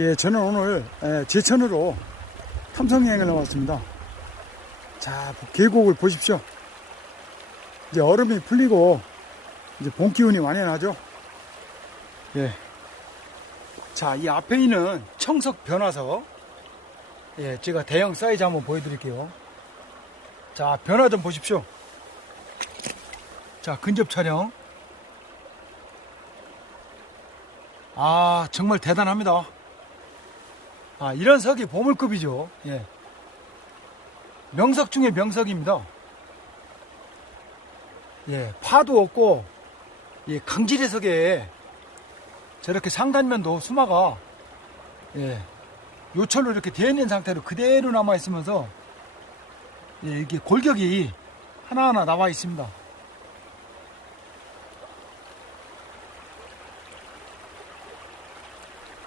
예, 저는 오늘 에, 제천으로 탐성 여행을 나왔습니다. 자, 계곡을 보십시오. 이제 얼음이 풀리고 이제 봄 기운이 완연하죠. 예. 자, 이 앞에 있는 청석 변화석. 예, 제가 대형 사이즈 한번 보여드릴게요. 자, 변화 좀 보십시오. 자, 근접 촬영. 아, 정말 대단합니다. 아, 이런 석이 보물급이죠. 예. 명석 중에 명석입니다. 예, 파도 없고, 예, 강질의 석에 저렇게 상단면도 수마가, 예, 요철로 이렇게 되어 있는 상태로 그대로 남아 있으면서, 예, 이게 골격이 하나하나 나와 있습니다.